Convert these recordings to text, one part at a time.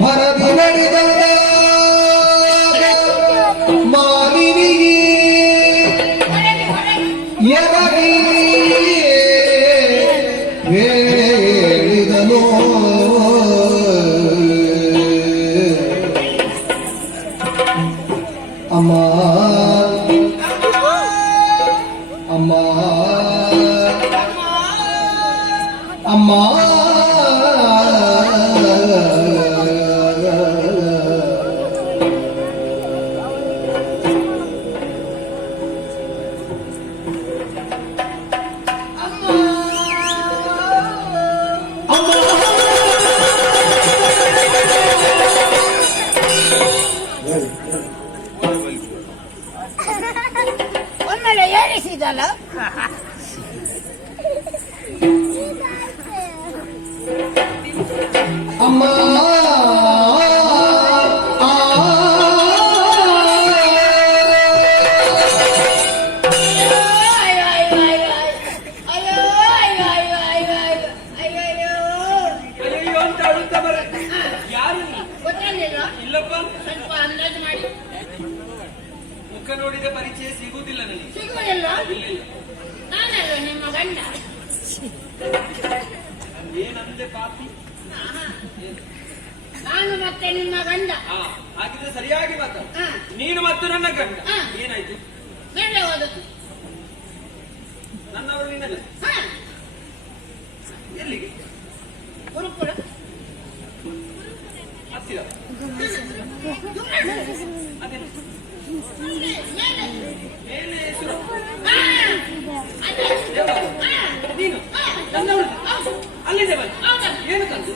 பரதி நடிதந்த மாலினி எவகி வேலிதனோ அம்மா ಇಲ್ಲಪ್ಪ. ಸ್ವಲ್ಪ ಅಂದಾಜು ಮಾಡಿ. ಮುಖ ನೋಡಿದ ಪರಿಚಯ ಸಿಗುವುದಿಲ್ಲ ನನಗೆ. ಸಿಗುವುದಿಲ್ಲ? ಇಲ್ಲ ನಾನಲ್ಲ ನಿಮ್ಮ ಗಂಡ? ಏನಂದೆ ಪಾಪಿ? ನಾನು ಮತ್ತೆ ನಿಮ್ಮ ಗಂಡ. ಹಾ ಹಾಗಿದ್ರೆ ಸರಿಯಾಗಿ ಮಾತಾಡು. ಹಾ. ನೀನು ಮತ್ತು ನನ್ನ ಗಂಡ. ಹಾ. ಏನಾಯ್ತು? ಮೇಲೆ ಹೋದದ್ದು ನನ್ನವರು ನಿನ್ನಲ್ಲ. ಅಲ್ಲಿದೆ ಬಂದು ಏನು ತಂದು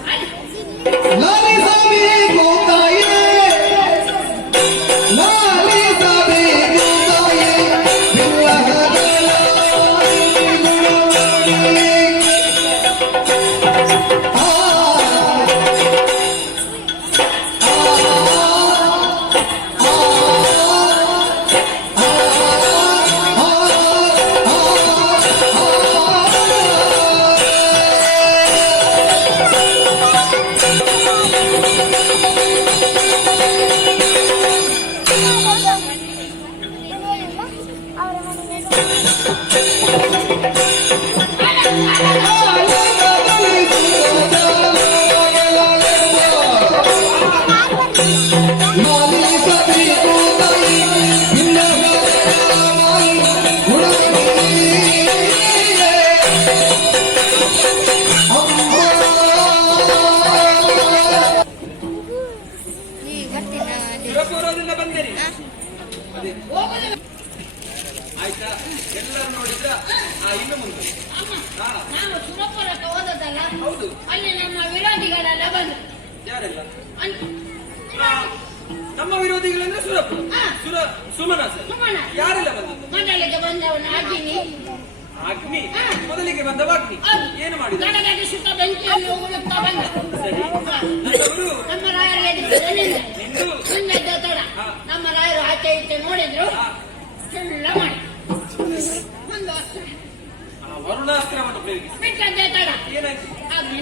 ಆಯ್ತಾ ಎಲ್ಲರೂ ನೋಡಿದ್ರ ಇನ್ನು ಮುಂದೆ ನಾನು ಸುರಪುರಕ್ಕೆ ಹೌದು. ಅಲ್ಲಿ ನಮ್ಮ ವಿರೋಧಿಗಳೆಲ್ಲ ಬಂದ್ರು. ಯಾರೆಲ್ಲ? ನಮ್ಮ ವಿರೋಧಿಗಳಂದ್ರೆ ಅಂದ್ರೆ ಹಾ. ಸುರ ಸುಮನ ಸರ್. ಯಾರೆಲ್ಲ ಬಂದದ್ದು ಮೊದಲಿಗೆ ಬಂದವನ ಅಗ್ನಿ. ಅಗ್ನಿ. ಮೊದಲಿಗೆ ಬಂದವ ಅಗ್ನಿ. ಏನು ಮಾಡಿದ ಗಡಗಡೆ ಸುತ್ತ ಬೆಂಕಿಯಲ್ಲಿ ಉಗುಳುತ್ತಾ ಬಂದ. ನನ್ನವರು ನಮ್ಮ ರಾಯರ ಎದುರು ನಿಂದ. ತಡ. ನಮ್ಮ ರಾಯರು ಆಚೆ ಈಚೆ ನೋಡಿದ್ರು. ಸುಳ್ಳ ಮಾಡಿ ಒಂದು ಅಸ್ತ್ರ. ವರುಣಾಸ್ತ್ರವನ್ನು ಪ್ರಯೋಗಿಸಿ ಬಿಟ್ಟದ್ದೇ ತಡ ಏನಾಯ್ತು? ಅಗ್ನಿ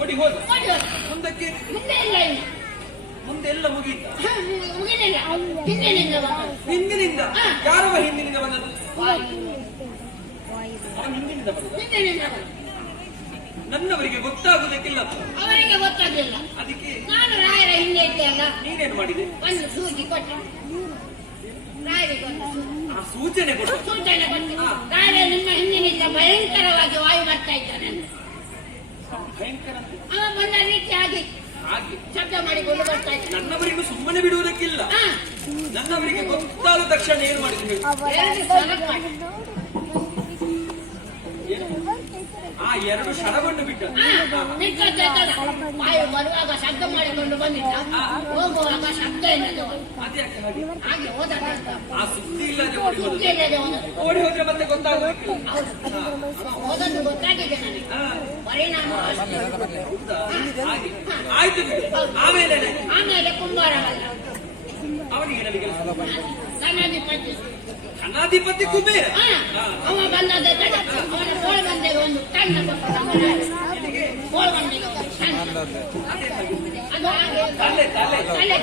ಓಡಿ ಹೋದ. ಮುಂದಕ್ಕೆ ಮುಂದೆ ಇಲ್ಲ ಇನ್ನು. ಎಲ್ಲ ಮುಗೀತ. ಮುಗಿಲಿಲ್ಲ ಹಿಂದಿನಿಂದ ಹಿಂದಿನಿಂದ. ಯಾರವ ಹಿಂದಿನಿಂದ ಬಂದದ್ದು. ಅವನು ಹಿಂದಿನಿಂದ ಬಂದ ಹಿಂದಿನಿಂದ ನನ್ನವರಿಗೆ ಗೊತ್ತಾಗುದಕ್ಕಿಲ್ಲ ಅವರಿಗೆ ಗೊತ್ತಾಗಲಿಲ್ಲ ಅದಕ್ಕೆ ನಾನು ರಾಯರ ಹಿಂದೆ ಇದ್ದೆ ಅಲ್ಲ ನೀನೇನು ಮಾಡಿದೆ? ಒಂದು ಸೂಜಿ ಕೊಟ್ಟೆ. ರಾಯರಿಗೆ ಆ ಸೂಚನೆ ಕೊಟ್ಟು. ಸೂಚನೆ ಕೊಟ್ಟು. ರಾಯರ ನಿಮ್ಮ ಹಿಂದಿನಿಂದ ಭಯಂಕರವಾಗಿ ವಾಯು ಮಾಡ್ತಾ ಇದ್ದಾನೆ. ಭಯಂಕರ. ಅವ ಬಂದ ರೀತಿ ಆಗಿ ಹಾಗೆ ಶಬ್ದ ಮಾಡಿಕೊಂಡು ಬರ್ತಾ ಇದ್ದಾನೆ ನನ್ನವರಿಗೂ ಸುಮ್ಮನೆ ಬಿಡುವುದಕ್ಕಿಲ್ಲ ನನ್ನವರಿಗೆ ಗೊತ್ತಾದ ತಕ್ಷಣ ಏನು ಮಾಡಿದ್ರು ಹೇಳು? ಎರಡು ಸಲ ಮಾಡಿ. ಆ ಎರಡು ಕ್ಷಣವನ್ನು ಬಿಟ್ಟು. ಬರುವಾಗ ಶಬ್ದ ಮಾಡಿಕೊಂಡು ಬಂದಿದ್ದ. ಹೋಗುವಾಗ ಶಬ್ದ ಹಾಗೆ ಹೋದ ಆ ಸುದ್ದಿ ಇಲ್ಲದೆ ಓಡಿ ಓಡಿ ಹೋದ್ರೆ ಮತ್ತೆ ಗೊತ್ತಾಗುತ್ತೆ ಹೋದದ್ದು ಗೊತ್ತಾಗಿದೆ ನನಗೆ. ಪರಿಣಾಮ ಆಯ್ತು ಆಮೇಲೆ ಆಮೇಲೆ ಕುಂಬಾರ ಅವನಿಗೆ ನನಗೆ ಧನಾಧಿಪತಿ. ಧನಾಧಿಪತಿ ಕುಬೇರ. ಅವ ಬಂದದ ಅವನ ಅವನ ಬಂದೆ ಒಂದು ಕಣ್ಣ ಅದು ತಲೆ ತಲೆ. ತಲೆ.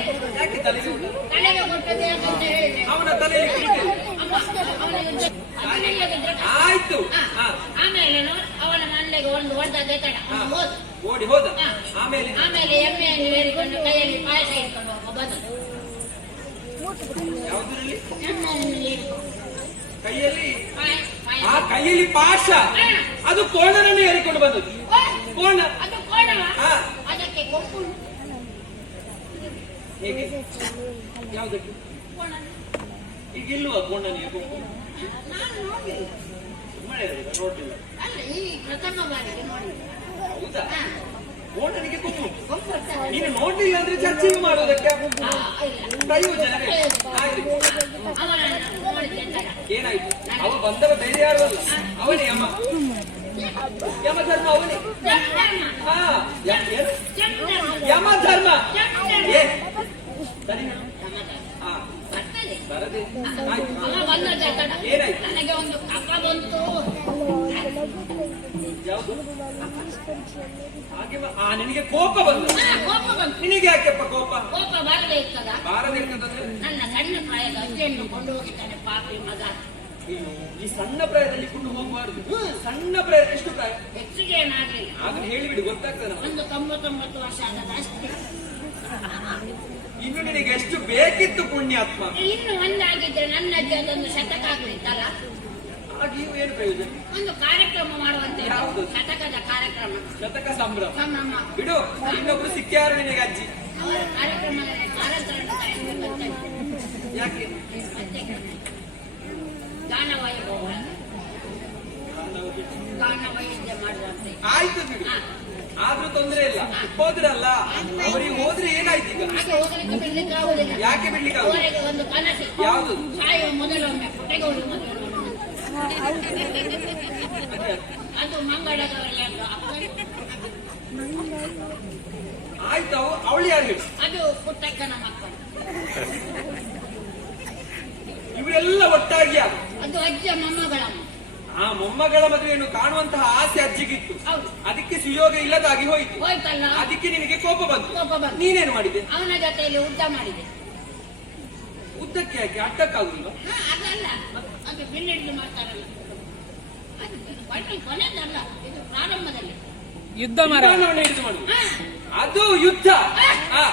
ತಲೆಗೆ ಕೊಟ್ಟದ್ದು ಯಾಕಂತ ಹೇಳಿದೆ. ಅವನ. ಅವನಿಗೆ ಅವನಿಗೆ ಆಯ್ತು. ಆಮೇಲೆ ಅವನ ಮನೆಗೆ ಒಂದು ಹೊಡೆದ ತಡ. ಹೋದ ಓಡಿ ಹೋದ. ಆಮೇಲೆ? ಆಮೇಲೆ ಎಮ್ಮೆಯನ್ನು ಏರಿಕೊಂಡು ಕೈಯಲ್ಲಿ ಪಾಯಸ ಇಟ್ಕೊಂಡು ಹೋಗ ಬಂದ ಯಾವುದ್ರಲ್ಲಿ ಎಮ್ಮೆಯನ್ನು ಏರಿಕೊಂಡು ಕೈಯಲ್ಲಿ? ಆ ಕೈಯಲ್ಲಿ ಪಾಶ. ಅದು ಕೋಣನನ್ನು ಏರಿಕೊಂಡು ಬಂದದ್ದು. ಕೋಣ. ಹೇಗೆ? ಯಾವುದಕ್ಕೆ? ಈಗ ಇಲ್ವಾ ಕೋಣನಿಗೆ ನೋಡ್ಲಿಲ್ಲ. ಹೌದಾ? ಹಾ. ಕುಮ್ಮು ನೀನು ನೋಡ್ಲಿಲ್ಲ ಅಂದ್ರೆ ಚರ್ಚೆಗೆ ಮಾಡೋದಕ್ಕೆ ಏನಾಯ್ತು? ಅವ ಬಂದವ ಧೈರ್ಯ ಆಡೋದು ಅವನೇ ಯಮ ಯಮ ಧರ್ಮ ಅವನೇ. ಹಾ ಯಮ ಧರ್ಮ ಏ ಸರಿ ಹಾ ಬರ್ತದೆ ಬರದೆ ಆಯ್ತು ಅವ ಬಂದದ್ದೇ ತಡ ಏನಾಯ್ತು? ನನಗೆ ಒಂದು ಕಪ್ಪ ಬಂತು ಯಾವುದು ಹಾಗೆ ಮ- ಆ ನಿನಗೆ ಕೋಪ ಬಂತು. ಹಾ, ಕೋಪ ಬಂತು. ನಿನಗೆ ಯಾಕೆಪ್ಪ ಕೋಪ? ಕೋಪ ಬರದೇ ಇರ್ತದ ಬಾರದೆ ಇರ್ತದಂದ್ರೆ ನನ್ನ ಸಣ್ಣ ಪ್ರಾಯದ ಅಜ್ಜಿಯನ್ನು ಕೊಂಡು ಹೋಗಿದ್ದಾನೆ ಪಾಪಿ ಮಗ. ಅಯ್ಯೋ, ಈ ಸಣ್ಣ ಪ್ರಾಯದಲ್ಲಿ ಕೊಂಡು ಹೋಗಬಾರ್ದು. ಸಣ್ಣ ಪ್ರಾಯ ಎಷ್ಟು ಪ್ರಾಯ? ಹೆಚ್ಚಿಗೆ ಏನಾಗ್ಲಿಲ್ಲ ಆಗ ಹೇಳಿಬಿಡಿ ಗೊತ್ತಾಗ್ತದ. ಒಂದು ತೊಂಬತ್ತೊಂಬತ್ತು ವರ್ಷ ಆಗದ ಅಷ್ಟೇ ಇನ್ನು ನಿನಗೆ ಎಷ್ಟು ಬೇಕಿತ್ತು ಪುಣ್ಯಾತ್ಮ? ಇನ್ನು ಒಂದಾಗಿದ್ರೆ ನನ್ನ ಅಜ್ಜಿ ಅದೊಂದು ಶತಕ ಆಗ್ಲಿತ್ತಲ್ಲ? ಆಗ ಇವು ಏನು ಪ್ರಯೋಜನ? ಒಂದು ಕಾರ್ಯಕ್ರಮ ಮಾಡುವಂತೆ. ಯಾವುದು? ಶತಕದ ಕಾರ್ಯಕ್ರಮ. ಶತಕ ಸಂಭ್ರಮ. ಸಂಭ್ರಮ. ಬಿಡು ಇನ್ನೊಬ್ರು ಸಿಕ್ಕ್ಯಾರು ನಿನಗೆ ಅಜ್ಜಿ. ಅವರ ಕಾರ್ಯಕ್ರಮದಲ್ಲಿ ತಯಾರಿಸಬೇಕಂತ ಯಾಕೆ? ಮಾಡುವಂತೆ. ಆಯ್ತು ಬಿಡು. ಹಾ. ಆದ್ರೂ ತೊಂದ್ರೆ ಇಲ್ಲ. ಹೋದ್ರಲ್ಲ? ಅವ್ರಿಗೆ ಹೋದ್ರೆ ಏನಾಯ್ತು ಈಗ ಹಾಗೆ ಹೋಗಲಿಕ್ಕೆ ಬಿಡ್ಲಿಕ್ಕೆ ಯಾಕೆ ಬಿಡ್ಲಿಕ್ಕೆ ಆಗುದಿಲ್ಲ? ಅವರಿಗೆ ಒಂದು ಯಾವುದು? ಸಾಯುವ ಅದೇ. ಅದು ಮಂಗಳದವರಲ್ಲಿ ಒಂದು ಹಬ್ಬ. ಆಯ್ತು ಅವ ಅವಳು ಯಾರು ಅದು ಪುಟ್ಟಕ್ಕನ ಮಕ್ಕಳು. ಇವರೆಲ್ಲ ಒಟ್ಟಾಗಿ ಅದು ಅಜ್ಜ ಮೊಮ್ಮಗಳಮ್ಮ ಆ ಮೊಮ್ಮಗಳ ಮದುವೆಯನ್ನು ಕಾಣುವಂತಹ ಆಸೆ ಅಜ್ಜಿಗಿತ್ತು. ಹೌದು. ಅದಕ್ಕೆ ಸುಯೋಗ ಇಲ್ಲದಾಗಿ ಹೋಯ್ತು. ಹೋಯ್ತಲ್ಲ? ಅದಕ್ಕೆ ನಿನಗೆ ಕೋಪ ಬಂತು. ಕೋಪ ಬಂತು. ನೀನೇನು ಮಾಡಿದೆ? ಅವನ ಜೊತೆಯಲ್ಲಿ ಊಟ ಮಾಡಿದೆ. ಉದ್ದಕ್ಕೆ ಹಾಕಿ ಅಡ್ಡಕ್ಕಾಗುದಿಲ್ಲ ಹಾ, ಅದಲ್ಲ. ಅದು ಬಿಲ್ಲಿಡ್ಲು ಮಾಡ್ತಾರಲ್ಲ. ಅದು ಕೊನೆ- ಕೊನೆದಲ್ಲ ಇದು ಪ್ರಾರಂಭದಲ್ಲಿ. ಯುದ್ಧ ಹಿಡಿದು ಮಾಡುದು. ಅದು ಯುದ್ಧ. ಹಾ,